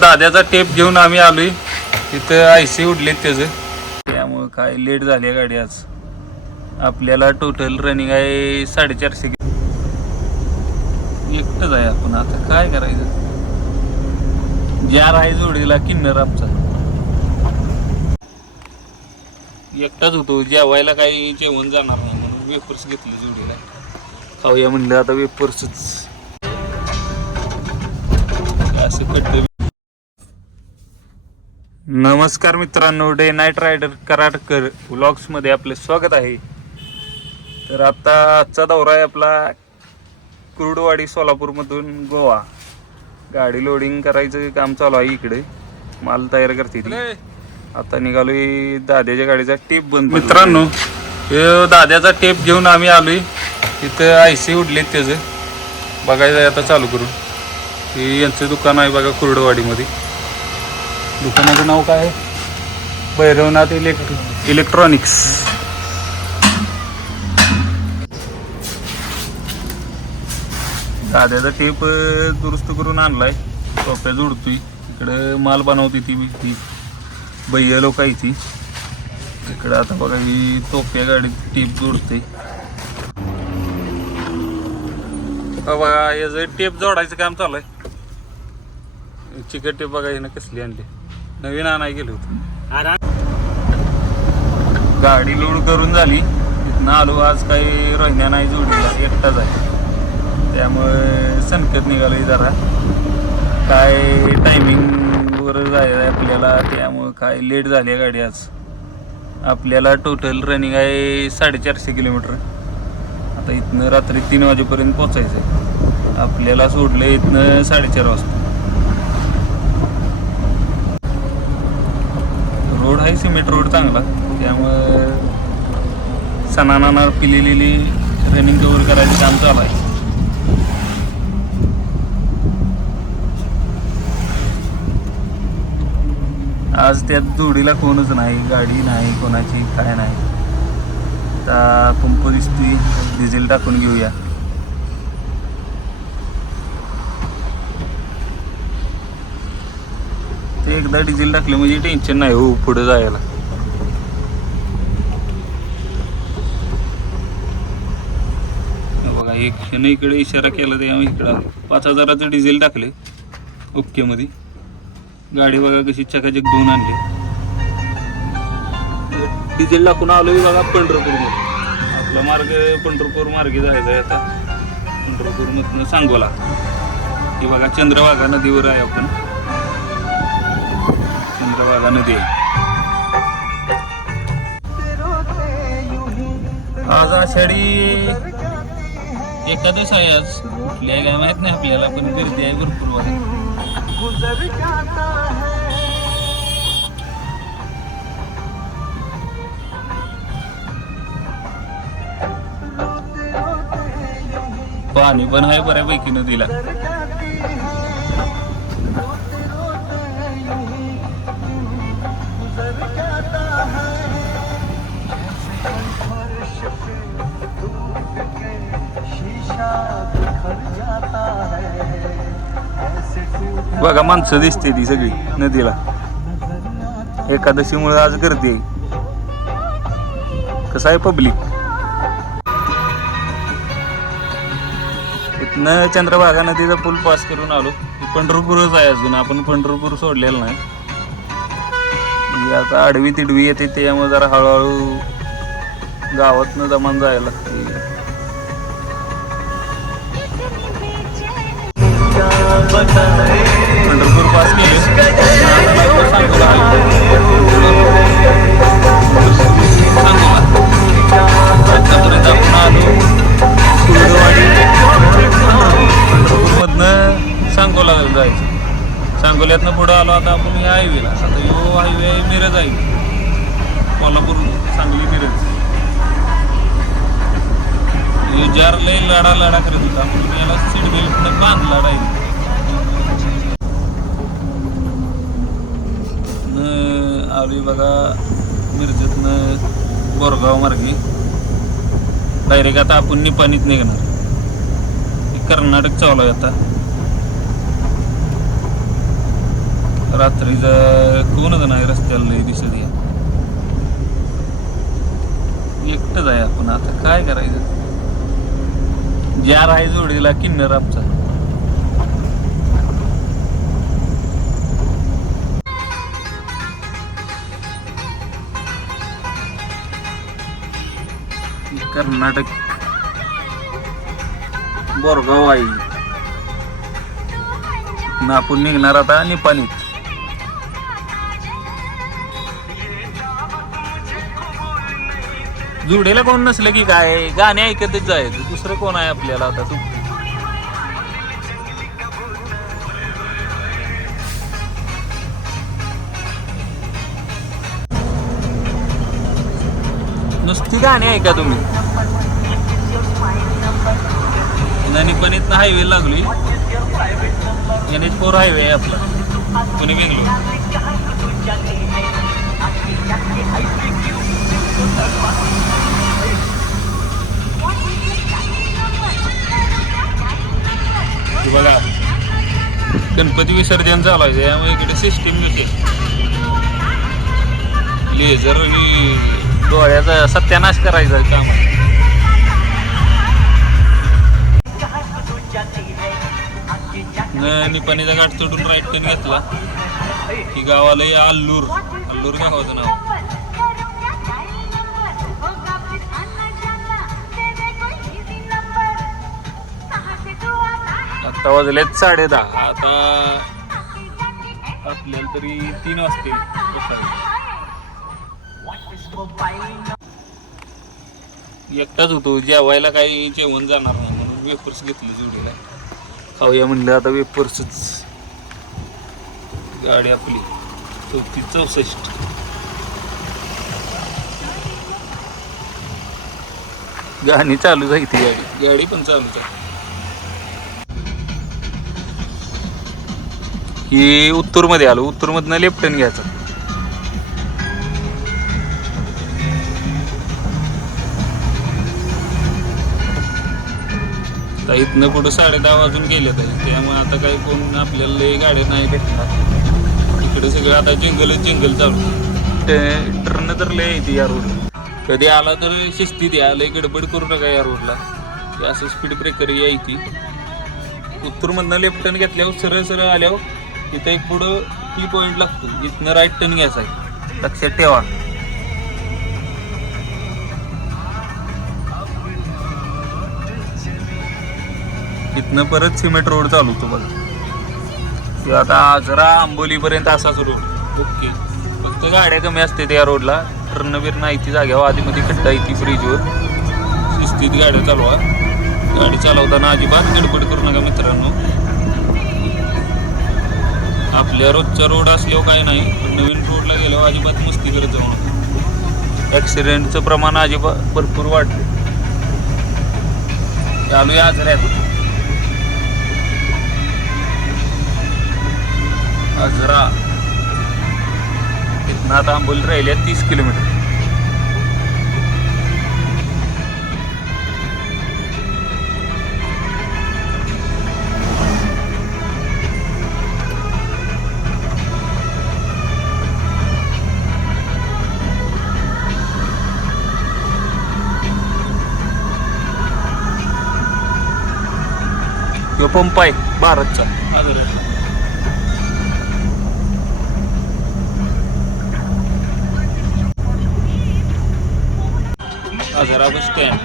दाद्याचा tape घेऊन आम्ही आलोय. तिथं आयसी उडलेत त्याचं, त्यामुळे काय लेट झाली गाडी आज. आपल्याला टोटल रनिंग आहे 450. एकटंच आहे आपण, आता काय करायचं. जार आहे जोडीला किन्नर आमचा, एकटाच होतो. जेवायला काही जेवण जाणार नाही म्हणून वेपर्स घेतली जोडीला. खाऊया म्हणलं आता वेपर्सच. असं कट. नमस्कार मित्रांनो, डे नाईट रायडर कराडकर व्लॉग्समध्ये आपले स्वागत आहे. तर आता आजचा दौरा आहे आपला कुर्डवाडी सोलापूरमधून गोवा. गाडी लोडिंग करायचं काम चालू आहे. इकडे माल तयार करते ती. आता निघालोय दाद्याच्या गाडीचा टेप बंद. मित्रांनो, हे दाद्याचा टेप घेऊन आम्ही आलोय. तिथं आयसी उडलेत त्याचं, बघायचं आहे आता चालू करून. हे यांचं दुकान आहे बघा कुर्डवाडीमध्ये. दुकानाचं नाव काय आहे? भैरवनाथ इलेक्ट्रॉनिक्स. दाद्याचा टेप दुरुस्त करून आणलाय, टोप्या जोडतोय. इकडं माल बनवते ती भैया लोक आहे ती. इकडं आता बघा ही टोप्या गाडीत टेप जोडते. बघा याचं टेप जोडायचं काम चालू आहे. चिकट टेप बघा ना कसली आणली, नवीन आणाय गेलो होतो. गाडी लोड करून झाली. इथनं आलो. आज काही रोहिण्या नाही जोडीला, एकटाच आहे. त्यामुळे संकट निघालोय जरा. काय टायमिंगवर जायचं आहे आपल्याला, त्यामुळं काय लेट झाली आहे गाडी आज. आपल्याला टोटल रनिंग आहे 450 किलोमीटर. आता इथनं रात्री 3 वाजेपर्यंत पोचायचं आहे. आपल्याला सोडलं इथनं 4:30 वाजता. रोड आहे सिमेंट रोड चांगला, त्यामुळं सणाना पिलेली रनिंग कव्हर करायचं काम चालू आहे. आज त्यात जोडीला कोणच नाही, गाडी नाही कोणाची, काय नाही. आता पंप दिसतोय, डिझेल टाकून घेऊया. ते एकदा डिझेल टाकलं म्हणजे टेन्शन नाही हो पुढे जायला. बघा एक क्षण इकडे इशारा केला, त्यामुळे इकडं 5000चं डिझेल टाकले ओके मध्ये. गाडी बघा कशी चकाचक धुवून आणली. डिझेल टाकून आलोय बघा पंढरपूरमध्ये. आपला मार्ग पंढरपूर मार्गे जायचा आहे आता. पंढरपूरमधनं सांगोला. हे बघा चंद्रभागा नदीवर आहे आपण. चंद्रभागा नदी आहे. आज आषाढी एकादश आहे. आज कुठली आहे काय माहित नाही आपल्याला, पण गर्दी आहे भरपूर आहे. पाणी पण आहे बऱ्यापैकी नदीला. बघा माणसं दिसते ती सगळी नदीला. एकादशीमुळे आज गर्दी आहे. कसं आहे पब्लिक. इथनं चंद्रभागा नदीचा पूल पास करून आलो. पंढरपूरच आहे अजून, आपण पंढरपूर सोडलेलं नाही. आता आडवी तिडवी येते, त्यामुळे जरा हळूहळू गावातनं जमान जायला लागते. पंढरपूर पास केले. आतापर्यंत आपण आलो कुर्डवाडी. पंढरपूरमधनं सांगोला जायचं. सांगोल्यातनं पुढं आलो आता आपण या हायवेला. आता यो हायवे मिरज आहे, कोल्हापूर सांगली मिरज. जार लय लढा करत होता. आपण याला सीट बेल्टनं बांधला डायरेक्ट. आलोय बघा मिरजेतनं बोरगाव मार्गे डायरेक्ट. आता आपण निपाणीत निघणार. कर्नाटक चालू आहे आता. रात्रीचं कोणच नाही रस्त्याला लई दिसत या. एकटंच आहे आपण, आता काय करायचं. जार आहे जोडीला किन्नर आमचा. कर्नाटक बोरगाव आहे ना. आपण निघणार आता निपाणीत. जुडेला कोण नसलं की काय गाणे ऐकतच जायचं. दुसरं कोण आहे आपल्याला आता. तू नुसती गाणी ऐका तुम्ही. निपाणीत हायवे लागलोय. NH4 हायवे आहे आपला, पुणे बेंगलोर. बघा गणपती विसर्जन चालू आहे, त्यामुळे इकडे सिस्टीम कशी लेझर आणि डोळ्याचा सत्यानाश करायचा काम आहे. निपाणीचा घाट चढून राईट टर्न घेतला की गावाला अल्लूर गावाचं नाव. आता वाजले 10:30. आता आपल्याला तरी 3 वाजतील. एकटाच होतो, जेवायला काही जेवण जाणार नाही म्हणून वेफर्स घेतली जोडीला. खाऊया म्हणलं आता वेफर्सच. गाडी आपली 3464. गाणी चालू झाली ती गाडी पण चालूच आहे. ही उत्तूर मध्ये आलो. उत्तूर मधनं लेफ्ट टर्न घ्यायचा. इथनं पुढं 10:30 वाजून गेले तर, त्यामुळे आता काही कोण आपल्याला लई गाड्या नाही भेटणार. इकडे सगळं आता जंगल चालू. टर्न तर लय येते या रोडला. कधी आला तर शिस्तीत या, लय गडबड करू नका या रोडला. असं स्पीड ब्रेकर यायची. उत्तूर मधनं लेफ्ट टर्न घेतल्यावर सरळ आल्यावर इथं एक पुढं टी पॉइंट लागतो, इथनं राईट टर्न घ्यायचा आहे, लक्षात ठेवा. इथनं परत सिमेंट रोड चालू होतो बघा. आता आजरा आंबोलीपर्यंत असाच रोड. ओके, फक्त गाड्या कमी असते त्या रोडला. टर्न बिर्न आहे ती जाग्यावर, आधीमध्ये खड्डा आहे ती ब्रिजवर. शिस्तीत गाड्या चालवा. गाडी चालवताना अजिबात गडबड करू नका मित्रांनो. आपल्या रोजचा रोड असल्यावर काही नाही, पण नवीन रोडला गेल्यावर अजिबात मस्ती करत जाऊ नका. ॲक्सिडेंटचं प्रमाण अजिबात भरपूर वाढते. चालू आहे आजऱ्यात. आजरा इथनं आता आंबोली राहिल्या 30 किलोमीटर. तो पंप आहे भारतचा. Ajara bus stand.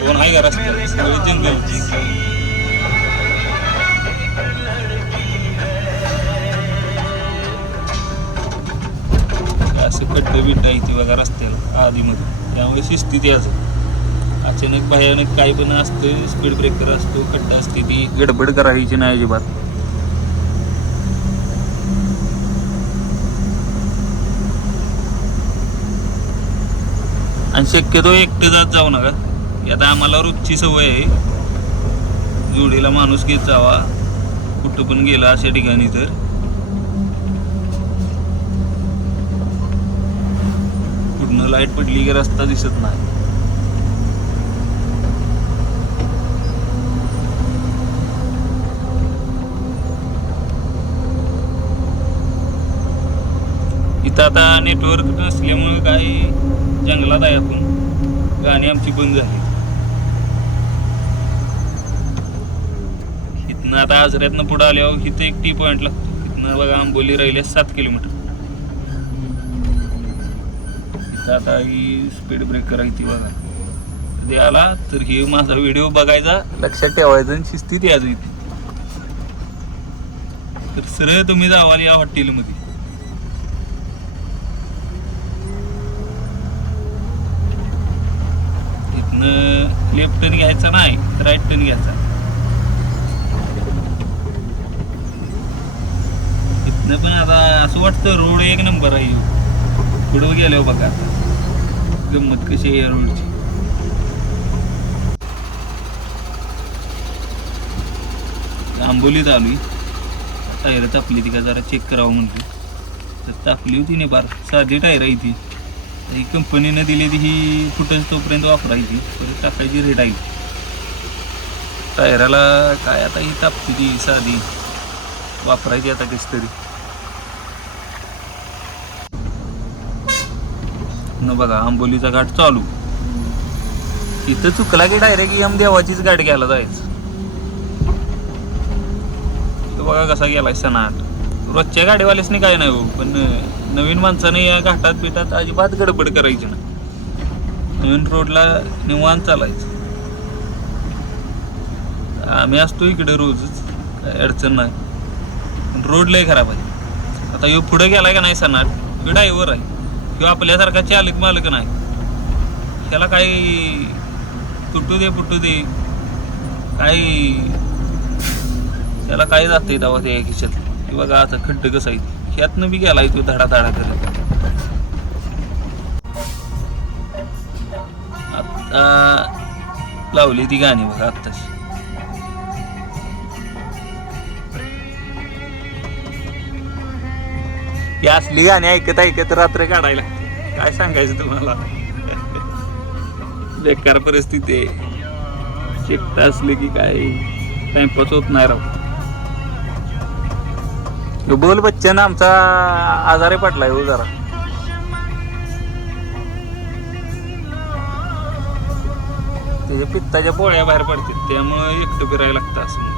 कोण आहे का रस्त्यात? सगळे जंगल. असं खड्डे बिड्डा इथे बघा रस्त्याला आधीमध्ये, त्यामुळे शिस्तीत यायचं. अचानक भयानक काही पण असतं, स्पीड ब्रेकर असतो, खड्डा असते, ती गडबड करायची नाही अजिबात. आणि शक्यतो एकटं जात जाऊ नका. आता आम्हाला रोजची सवय आहे, जोडीला माणूस घेत जावा कुठं पण गेला अशा ठिकाणी. तर पूर्ण लाईट पडली की रस्ता दिसत नाही. इथं आता नेटवर्क नसल्यामुळे काही जंगलात आहे आपण, गाणी आमची बंद झाली. इथनं आता आजऱ्यातनं पुढे आल्यावर इथं एक टी पॉइंट लागतो. इथनं बघा आंबोली राहिले 7 किलोमीटर. इथं आता ही स्पीड ब्रेकर आहे ती बघा. कधी आला तर ही माझा व्हिडिओ बघायचा, लक्षात ठेवायचं आणि शिस्तीत यायचं इथे. तर सरळ तुम्ही जावाल या हॉटेलमध्ये. इथनं लेफ्ट टर्न घ्यायचा नाही, राईट टर्न घ्यायचा. इथनं पण आता असं वाटतं रोड एक नंबर आहे. पुढं गेल्यावर बघा आता गंमत कशी आहे या रोडची. आंबोली चालू आहे. टायर तापली ती का जरा चेक करावं म्हणतो. तर तापली होती नाही बार, साधी टायर आहे ती. ही कंपनीनं दिली ती, ही फुटल तोपर्यंत वापरायची, परत टाकायची रेट आहे. टायराला काय आता ही तापती ती साधी, वापरायची आता कशी तरी. न बघा आंबोलीचा घाट चालू. इथं चुकला की डायरेक्ट यम देवाचीच गाठ घ्यायला जायचं. बघा कसा गेलाय सनाट. रोजच्या गाडीवाल्यासनी काय नाही हो, पण नवीन माणसाने या घाटात बिटात अजिबात गडबड करायची ना. नवीन रोडला निवांत चालायचं. आम्ही असतो इकडे रोजच, काय अडचण नाही. रोड लय खराब आहे. आता ह्यो पुढे गेलाय का नाही सनाट, ह्यो ड्रायव्हर आहे, ह्यो आपल्यासारखा चालक मालक नाही. त्याला काही तुटू दे फुटू दे, काही त्याला काय जातंय तेव्हा ते खिशात. की बघा आता खड्ड कसं आहे, ह्यातनं बी गेलाय तो धडा करत. आता लावली ती गाणी बघा आत्ताची. ही असली गाणी ऐकत ऐकत रात्र काढायला काय सांगायचं तुम्हाला. बेकार परिस्थिती आहे. शिकता असले की काय टाइमपास होत नाही राव. बोल बच्चन आमचा आजारी पडलाय हो जरा. त्याच्या पित्ताच्या पोळ्या बाहेर पडतात, त्यामुळे एकटं फिरायला लागतं असं.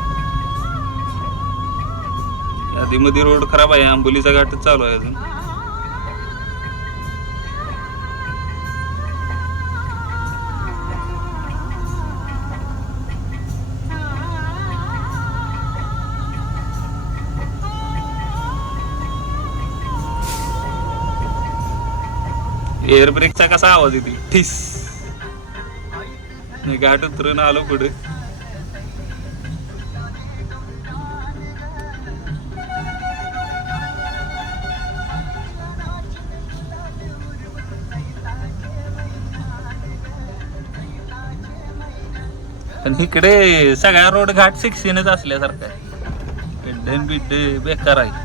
आधीमध्ये रोड खराब आहे, आंबोलीचा घाटच चालू आहे अजून. एअर ब्रेकचा कसा आवाज येतो, ठिस. घाट उतरून आलो पुढे. पण इकडे सगळ्या रोड घाट 16च असल्यासारखं आहे. गड्डन बिड्ड बेकार आहे.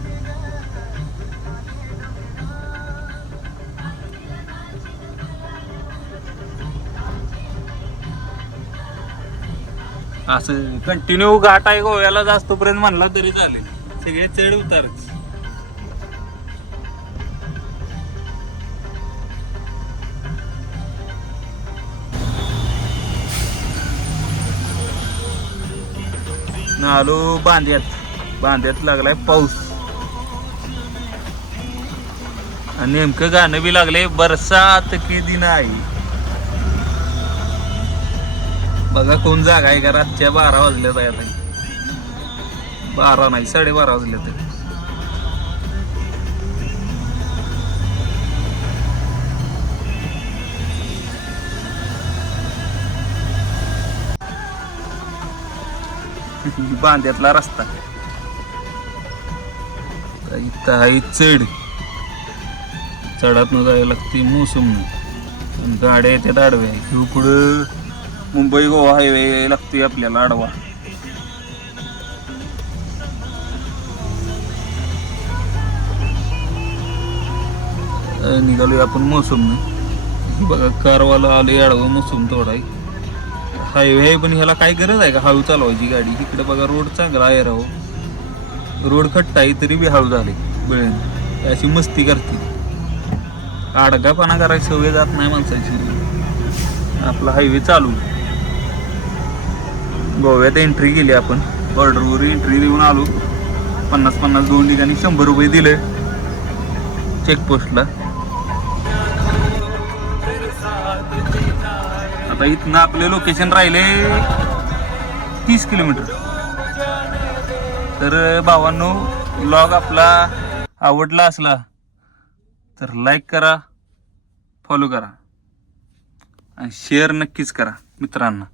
असं कंटिन्यू घाट आहे गोव्याला जास्तपर्यंत म्हणला तरी चालेल. सगळे चढ उतारच. आलो बांध्यात लागलाय पाऊस. आणि नेमकं गाणं बी लागले बरसात के दिन आहे. बघा कोण जागा आहे का. रातच्या 12 वाजल्यात आहे आता. 12 नाही 12:30 वाजल्यात. बांध्यातला रस्ता इथं आहे. चढात न जायला लागते मोसम. गाड्या येतात आडव्या. किंवा पुढं मुंबई गोवा हायवे लागतोय आपल्याला आडवा. निघालोय आपण मोसम. बघा कारवाला आले आडवा मोसम थोडा आहे. हायवे आहे पण ह्याला काय गरज आहे का हळू चालवायची गाडी. इकडे बघा रोड चांगला आहे राव. रोड खट्टा आहे तरी बी हळू झाले. अशी मस्ती करते. आडगापणा करायची सवय जात नाही माणसाची. आपला हायवे चालू. गोव्यात एंट्री केली आपण. बॉर्डरवर एंट्री देऊन आलो. 50-50 दोन ठिकाणी 100 रुपये दिले चेकपोस्टला. आता इथनं आपले लोकेशन राहिले 30 किलोमीटर. तर भावांनो, व्लॉग आपला आवडला असला तर लाईक करा, फॉलो करा आणि शेअर नक्कीच करा मित्रांना.